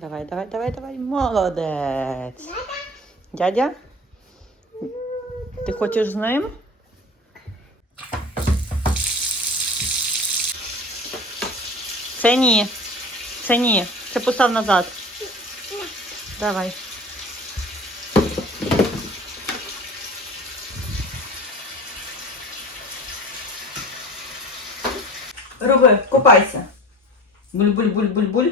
Давай, давай, давай, давай. Молодець. Дядя? Ти хочеш з ним? Це ні. Це ні. Це постав назад. Давай. Роби, купайся. Буль-буль-буль-буль-буль.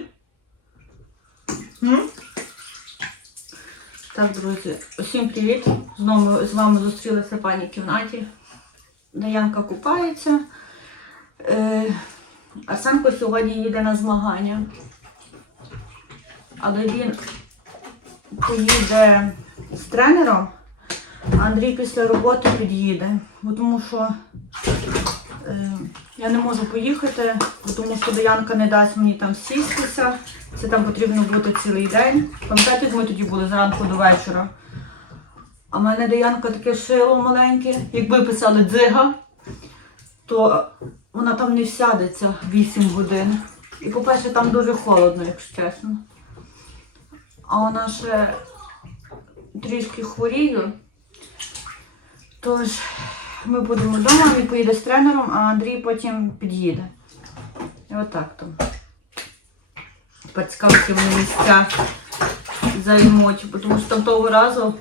Так, друзі, усім привіт. Знову з вами зустрілася пані кімнаті. Даянка купається. Е, Арсенко сьогодні їде на змагання. Але він поїде з тренером, а Андрій після роботи під'їде. Тому що я не можу поїхати, тому що Даянка не дасть мені там сістися. Це там потрібно бути цілий день. Пам'ятаєте, ми тоді були зранку до вечора. А в мене Даянка таке шило маленьке. Якби писали дзига, то вона там не всядеться 8 годин. І, по-перше, там дуже холодно, якщо чесно. А вона ще трішки хворіє. Тож ми будемо вдома, він поїде з тренером, а Андрій потім під'їде. І отак там. Цікаво, вони місця займуть, тому що там того разу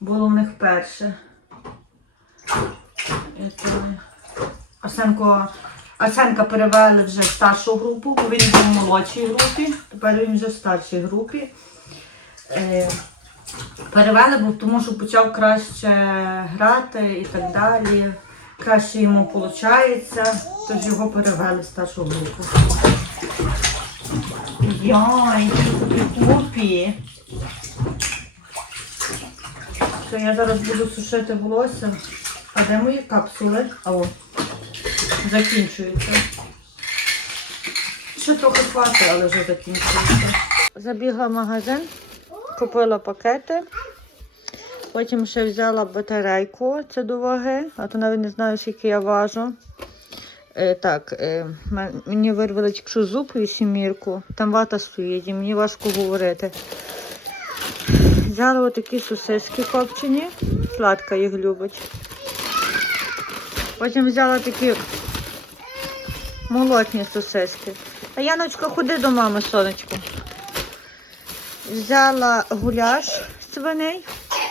було в них перше. Арсенко, Арсенка перевели вже в старшу групу, бо він був в молодшій групі, тепер він вже в старшій групі. Перевели, бо тому що почав краще грати і так далі. Краще йому виходить, тож його перевели старшу групу. Йой, купі. Все, я зараз буду сушити волосся. А де мої капсули? О, закінчуються. Ще трохи хватить, але вже закінчується. Забігла в магазин, купила пакети. Потім ще взяла батарейку, це до ваги, а то навіть не знаю, скільки я важу. Е, так, е, мені вирвали тільки що зуб і сімірку. Там вата стоїть, і мені важко говорити. Взяла отакі сосиски копчені. Сладка їх любить. Потім взяла такі молотні сосиски. А Яночка, ходи до мами, сонечко. Взяла гуляш свиней.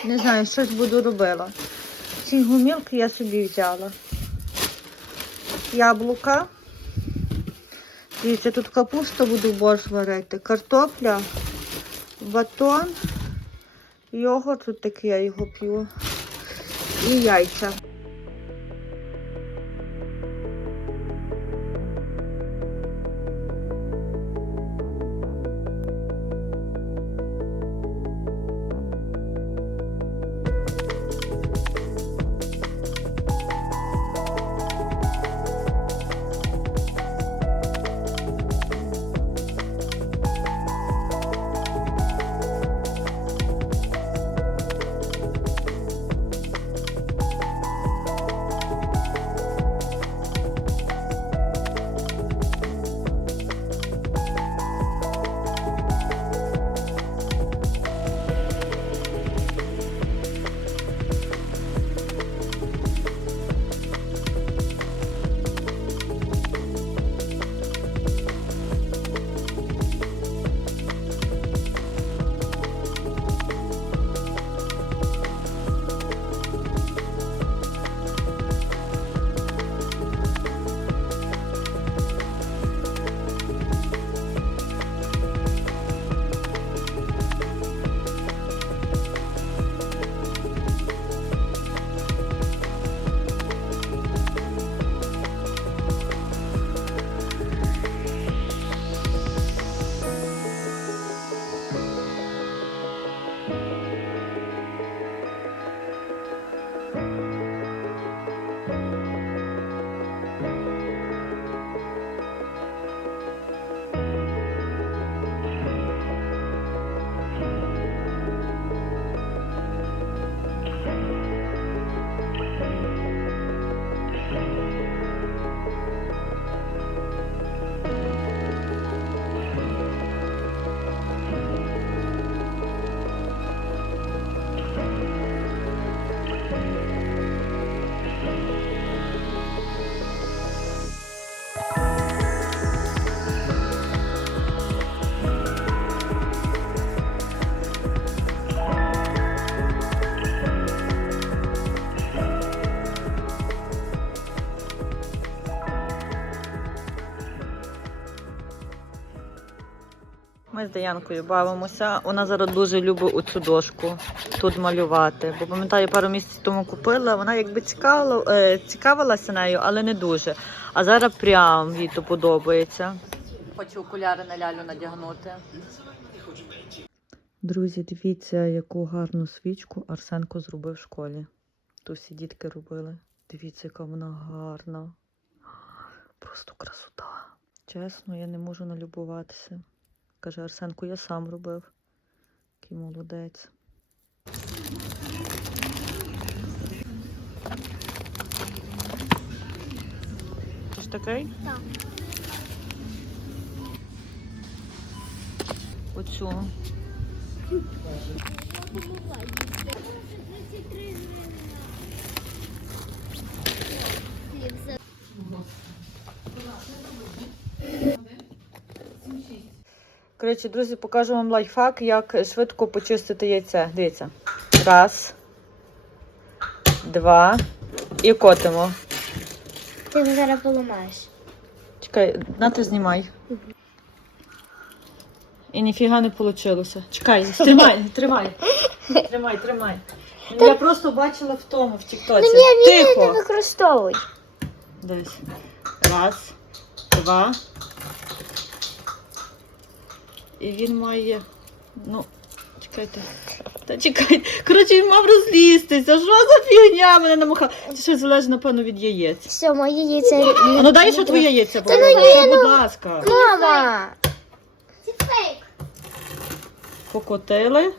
Не знаю, щось буду робила. Ці гумілки я собі взяла. Яблука. Дивіться, тут капуста буду борщ варити, картопля, батон, йогурт, тут такий я його п'ю, і яйця. Ми з Даянкою бавимося. Вона зараз дуже любить оцю дошку тут малювати. Бо пам'ятаю, пару місяців тому купила. Вона якби цікавила, е, цікавилася нею, але не дуже. А зараз прям їй то подобається. Хочу окуляри на лялю надягнути. Друзі, дивіться, яку гарну свічку Арсенко зробив в школі. То всі дітки робили. Дивіться, яка вона гарна. Просто красота. Чесно, я не можу налюбуватися. Каже Арсенко, я сам робив. Який молодець. Ти ж такий? Так. Оцю. Коротше, друзі, покажу вам лайфхак, як швидко почистити яйце. Дивіться. Раз. Два. І котимо. Ти його зараз поламаєш. Чекай, на ти знімай. І ніфіга не вийшло. Чекай, тримай, тримай. Тримай, тримай. Ну, Я просто бачила в тому, в Тіктоці. Ну ні, він не використовуй. Десь. Раз, два. І він має. Ну, чекайте. Та чекайте. Коротше, він мав розлізтися. Що за фігня мене намахала? Це щось залежить, напевно, від яєць. Все, мої яйця. А ну дай ще твоє яйця, Та ну ні, будь ласка. Мама! Це фейк. Покотили.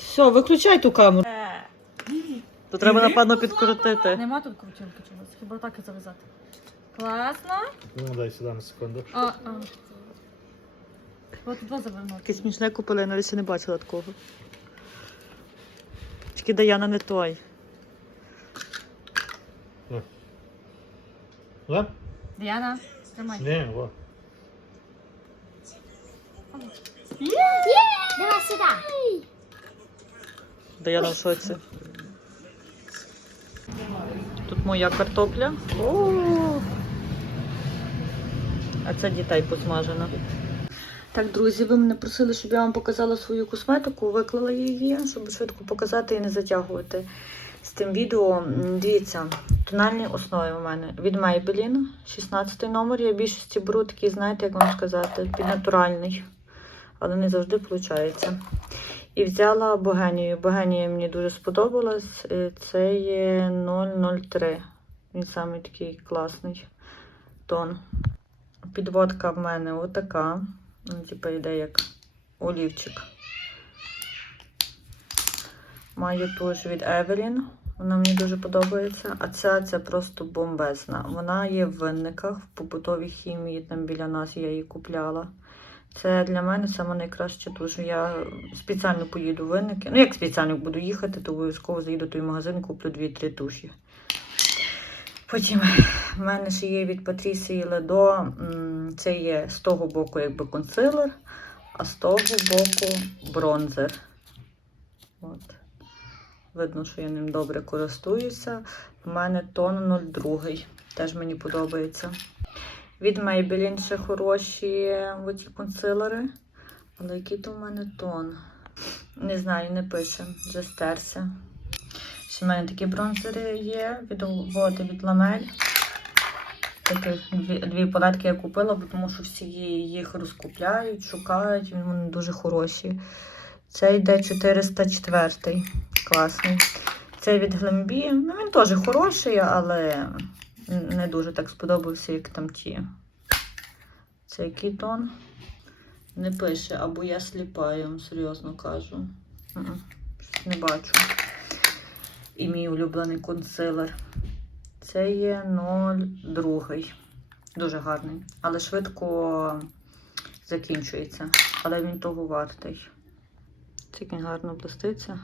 Все, виключай ту камеру. То треба, напевно, підкрутити. Нема тут крутілки чогось, хіба так і зав'язати. Класно. Ну, дай сюди на секунду. А, а. От два завернути. Таке смішне купили, я навіть ще не бачила такого. Тільки Даяна не той. Да? Діана, тримай. Ні, во. Давай сюди. Даяна в шоці. Тут моя картопля. О! А це дітей посмажена. Так, друзі, ви мене просили, щоб я вам показала свою косметику, виклала її, щоб швидко показати і не затягувати з тим відео. Дивіться, тональні основи у мене від Maybelline, 16 номер. Я більшості беру такий, знаєте, як вам сказати, піднатуральний, але не завжди виходить. І взяла Богенію. Богенія мені дуже сподобалась. Е, Це є 003. Він самий такий класний тон. Підводка в мене отака. Ну, типу, йде як олівчик. Маю теж від Evelyn. Вона мені дуже подобається. А ця це просто бомбезна. Вона є в винниках в побутовій хімії, там біля нас я її купляла. Це для мене саме найкраще, тому що я спеціально поїду в винники. Ну, як спеціально буду їхати, то обов'язково заїду в той магазин куплю 2-3 туші. Потім в мене ще є від Патрісії Ледо. Це є з того боку якби консилер, а з того боку бронзер. От. Видно, що я ним добре користуюся. У мене тон 02. Теж мені подобається. Від Maybelline ще хороші оті консилери. Але який то в мене тон? Не знаю, не пише, вже стерся. В мене такі бронзери є від води від ламель. Такі дві, дві палетки я купила, бо тому що всі їх розкупляють, шукають, вони дуже хороші. Це йде 404 класний. Це від Глембі. Ну, він теж хороший, але не дуже так сподобався, як там ті. Це який тон? Не пише, або я сліпа, я вам серйозно кажу. Не бачу. І мій улюблений консилер. Це є 02. Дуже гарний. Але швидко закінчується. Але він того вартий. Тільки гарно блиститься.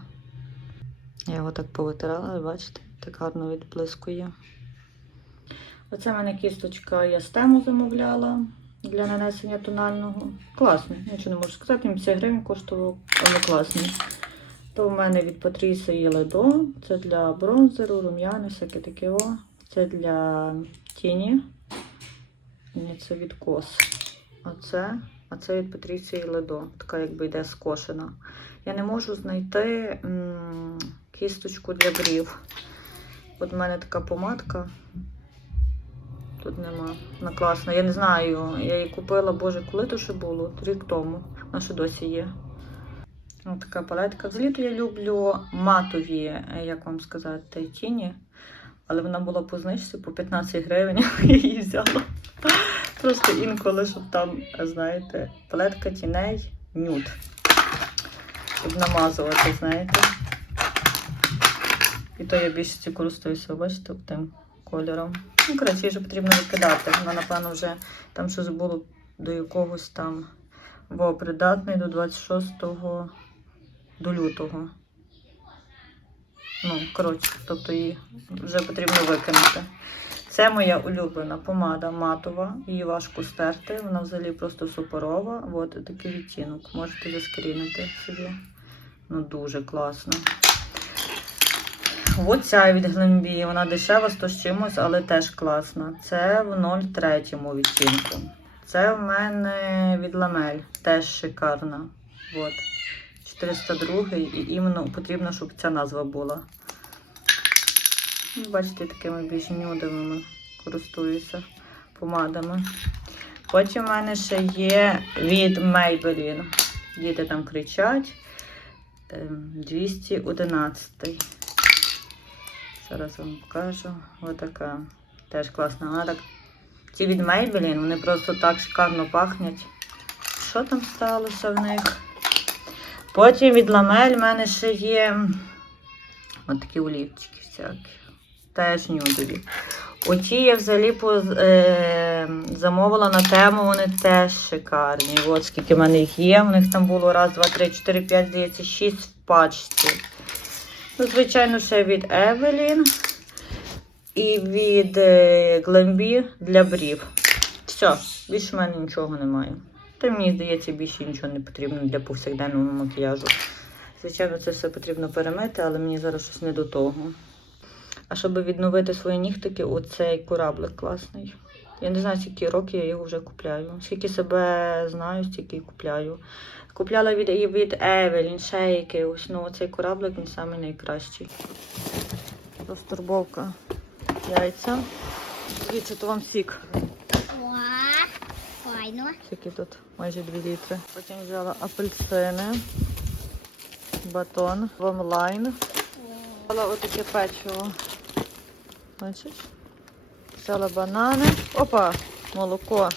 Я його так повитирала, бачите, так гарно відблискує. Оце в мене кісточка, я з тему замовляла для нанесення тонального. Класний, нічого не можу сказати, 50 гривень коштував, але класний. То в мене від Патріса є ледо. Це для бронзеру, рум'яни, всяке таке. О. Це для тіні. Ні, це від кос. оце, а це від Патріції Ледо, така якби йде скошена. Я не можу знайти м, кісточку для брів. От в мене така помадка. Тут нема. Вона класна. Я не знаю, я її купила, боже, коли то ще було? Рік тому. Вона ще досі є. Ось така палетка. Взагалі-то я люблю матові, е, як вам сказати, тіні. Але вона була по знижці по 15 гривень, я її взяла. Просто інколи, щоб там, знаєте, палетка тіней нюд. Щоб намазувати, знаєте. І то я більшості користуюся, бачите, тим кольором. Ну, коротше, її вже потрібно викидати. Вона, напевно, вже там щось було до якогось там во придатний до 26 до лютого. Ну, коротше, тобто її вже потрібно викинути. Це моя улюблена помада матова, її важко стерти, вона взагалі просто суперова. От такий відтінок. Можете заскрінити собі. Ну, дуже класно. Оця від Глембі, вона дешева 100 з чимось, але теж класна. Це в 03 відтінку. Це в мене від Ламель, теж шикарна. От. 402 і іменно потрібно, щоб ця назва була. Ну, Бачите, такими більш нюдовими користуюся помадами. Потім в мене ще є від Maybelline. Діти там кричать. Ем, 211. Зараз вам покажу. Отака. Теж класна. Так. Ці від Maybelline, вони просто так шикарно пахнуть. Що там сталося в них? Потім від Ламель в мене ще є от такі олівчики всякі. Теж нюдові. Оті я взагалі поз, е, замовила на тему, вони теж шикарні. От скільки в мене їх є. У них там було раз, два, три, чотири, п'ять, здається, шість в пачці. Ну, звичайно, ще від Evelyn і від Glambi для брів. Все, більше в мене нічого немає. Та мені здається, більше нічого не потрібно для повсякденного макіяжу. Звичайно, це все потрібно перемити, але мені зараз щось не до того. А щоб відновити свої нігтики, оцей кораблик класний. Я не знаю, скільки років я його вже купляю. Скільки себе знаю, стільки купляю. Купляла від, від Evelyn, ще якийсь. Ну, оцей кораблик він самий найкращий. Розтурбовка яйця. Дивіться, то вам сік. Файно. Скільки тут? Майже 2 літри. Потім взяла апельсини, батон, вамлайн. Взяла отаке печиво. Бачиш? Взяла банани. Опа! Молоко,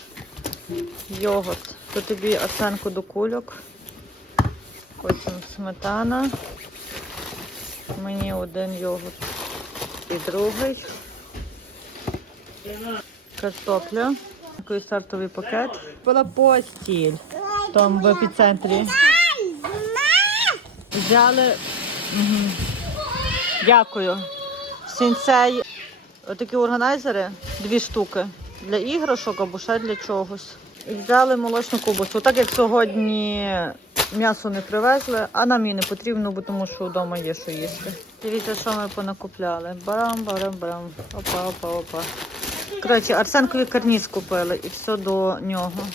йогурт. Тут тобі оценку до кульок. Потім сметана. Мені один йогурт і другий. Картопля. Такий стартовий пакет. Була постіль. Там в епіцентрі. Взяли. Мгм. Дякую. Сінцей. Отакі органайзери, дві штуки. Для іграшок або ще для чогось. І взяли молочну кубасу. Так як сьогодні м'ясо не привезли, а нам і не потрібно, бо тому що вдома є що їсти. Дивіться, що ми понакупляли. Барам, барам, Коротше, Арсенкові карніз купили і все до нього.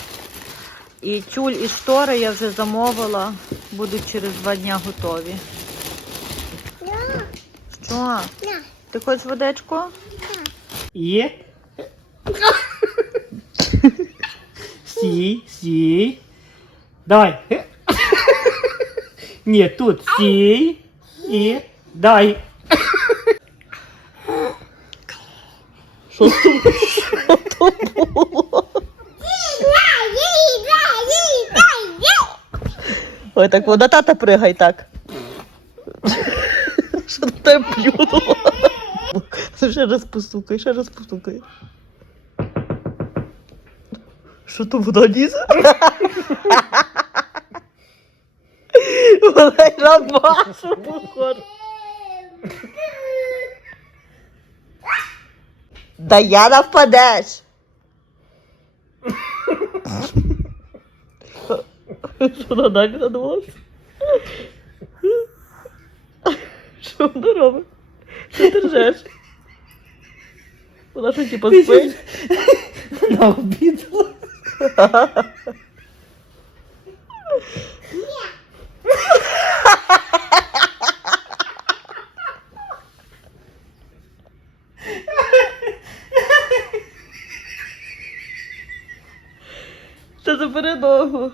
І тюль, і штори я вже замовила, будуть через два дня готові. Що? Ти хочеш водичку? І. Стій, стій. Давай. Ні, тут стій. І. Дай. Що то було? Ой, так вода тата пригай так. Що тебе плюнуло? Ще раз постукай, ще раз постукай. Що то вода лізе? Вона й на похоже. Даяна впадеш. Що вона далі надувалася? Що вона робить? Що ти ржеш? Вона що типу спить? На обіду. Та забери ногу.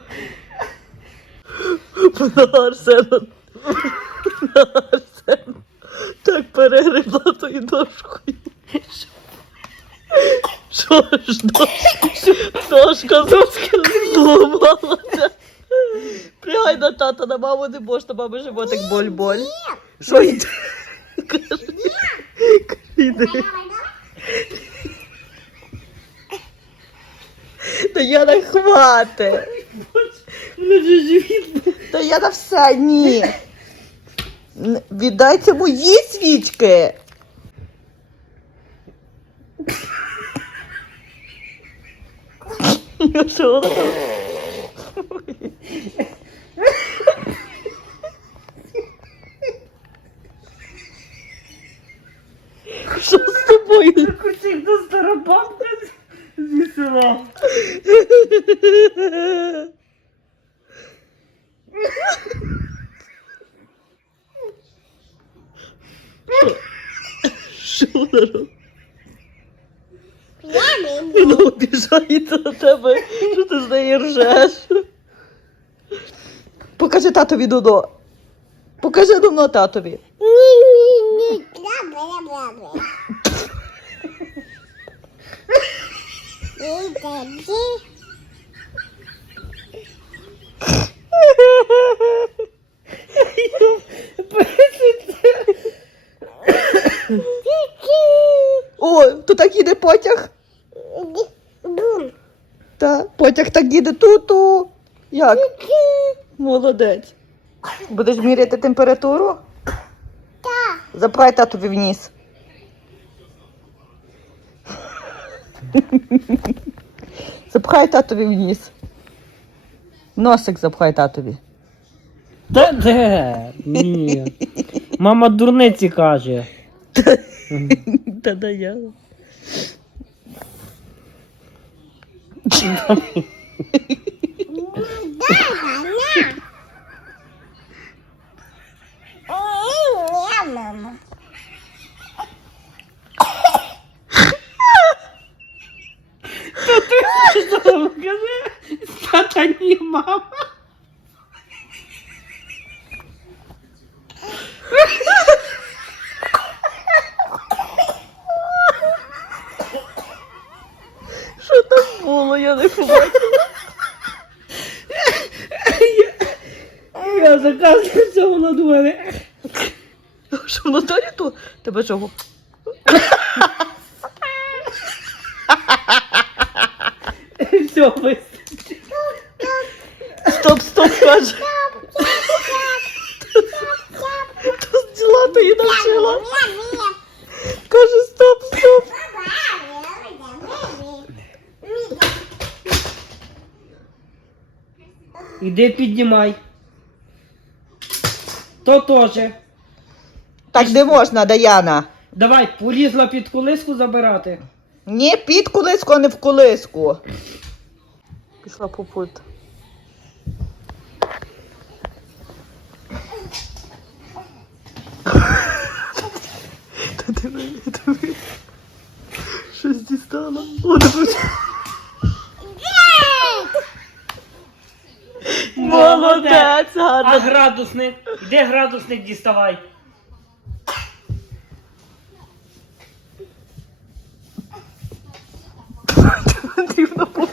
Вона Арсена. Вона Арсена. Так перегребла тою ножкою. Що ж? Ножка зламалася. Пригай на тата, на маму не можна, мами животик боль-боль. Що йде? Каже, йди. Та я не хвати. Та я на все, ні. Н- Віддайте мої свічки. Що вона там? Що з тобою? Курчик до старобабка зі села. Що вона робить? Вона обіжається на тебе, що ти з неї ржеш. Покажи татові Дудо. Покажи давно татові. О, то так їде потяг. Та, потяг так їде ту-ту. Як? Молодець. Будеш міряти температуру? Так. Запхай татові в Запхай татові в ніс. Носик запхай татові. Та де? Ні. Мама дурниці каже. Та да я. Каже, тата ні, мама. Що там було? Я не побачила. Я заказуюся воно до мене. Що в Наталі то? Тебе чого? Все, вистачить. Стоп, стоп, каже. То зділа то її навчила. Каже, стоп, стоп. Іди піднімай. То теж. Так не можна, Даяна. Давай, полізла під колиску забирати. Ні, під колиску, а не в колиску. Пішла по пульт. Та диви, диви. Щось дістала. О. Молодець, А гарно. градусник? Де градусник діставай? Потрібно було.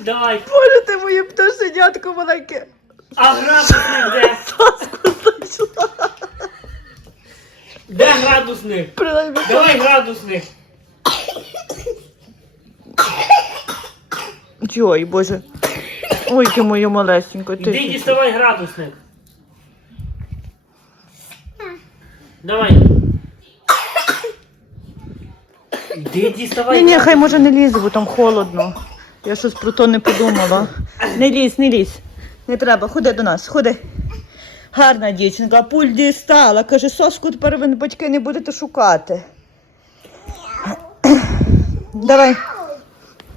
Давай. Боже, ти моє пташенятко маленьке. А градусник де? Саску знайшла. Де градусник? Принаймні. Давай градусник. Ой, боже. Ой, ти моє малесенько. Іди Ти. діставай градусник. Давай. Іди діставай. Ні, ні, хай може не лізе, бо там холодно. Я щось про то не подумала. Не лізь, не лізь. Не треба, ходи до нас, ходи. Гарна дівчинка, пуль дістала. Каже, соску тепер ви батьки не будете шукати. Давай.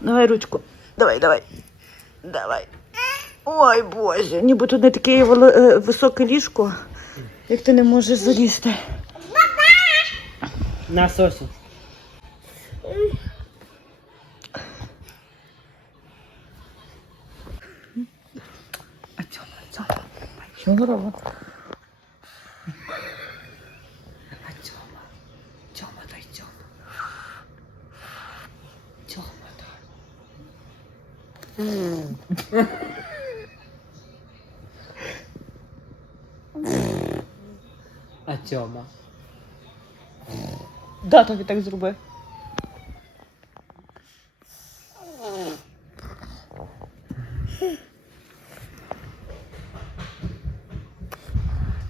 Давай ручку. Давай, давай. Давай. Ой, Боже, ніби тут не таке е, високе ліжко, як ти не можеш залізти. На. Що вона робить? А цьому. Цьому дай цьому. Цьому дай. А Тьома. Да, тобі так зроби.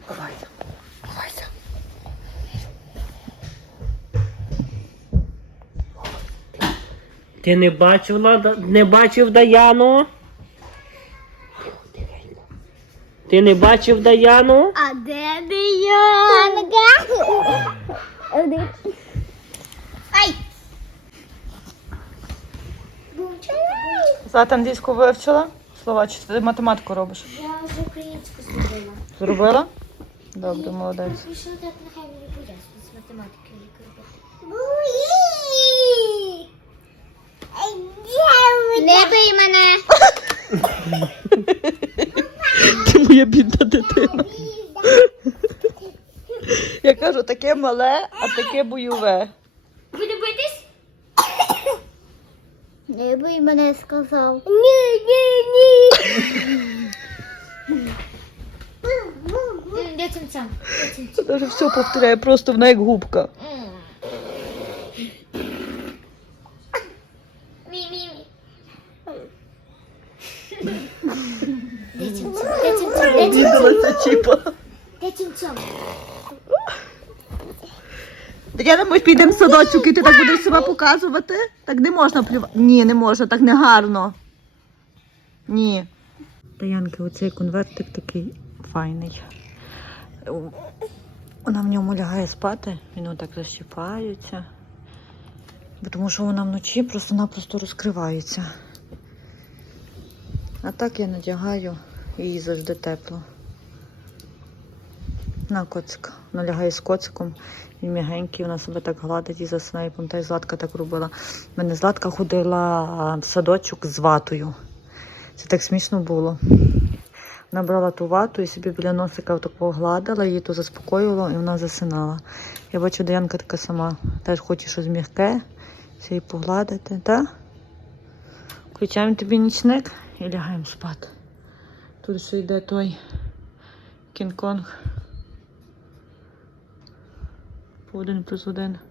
Ховайся. Ховайся. Ти не бачив, Лада- не бачив Даяну? Ти не бачив Даяну? А де Діанка? Ай! Злата англійську вивчила? Слова, чи ти математику робиш? Я вже українську зробила. Зробила? Добре, молодець. Пішов так нехай мені пояснить з математики. Не бий мене! Ти моя бідна дитина. Я кажу, таке мале, а таке бойове. Буде битись? Не бий мене, сказав. Ні, ні, ні. Де цим Це даже все повторяє, просто вона як губка. Мі, мі, мі. Де цим Де цим Де цим Дідалася чіпа. Де цим цим? Тетяна, ми підемо в садочок і ти так будеш себе показувати? Так не можна плювати. Ні, не можна, так не гарно. Ні. Таянки, оцей конвертик такий файний. Вона в ньому лягає спати, він отак защіпається. Бо Тому що вона вночі просто-напросто розкривається. А так я надягаю і їй завжди тепло. На коцика. Вона лягає з коциком. Він м'ягенький, вона себе так гладить і засинає. Пам'ятаю, Златка так робила. У мене Златка ходила в садочок з ватою. Це так смішно було. Вона брала ту вату і собі біля носика отако гладила, її то заспокоювало, і вона засинала. Я бачу, Даянка така сама. Теж хоче щось м'яке, все її погладити, так? Включаємо тобі нічник і лягаємо спати. Тут ще йде той Кінг-Конг. По один плюс один.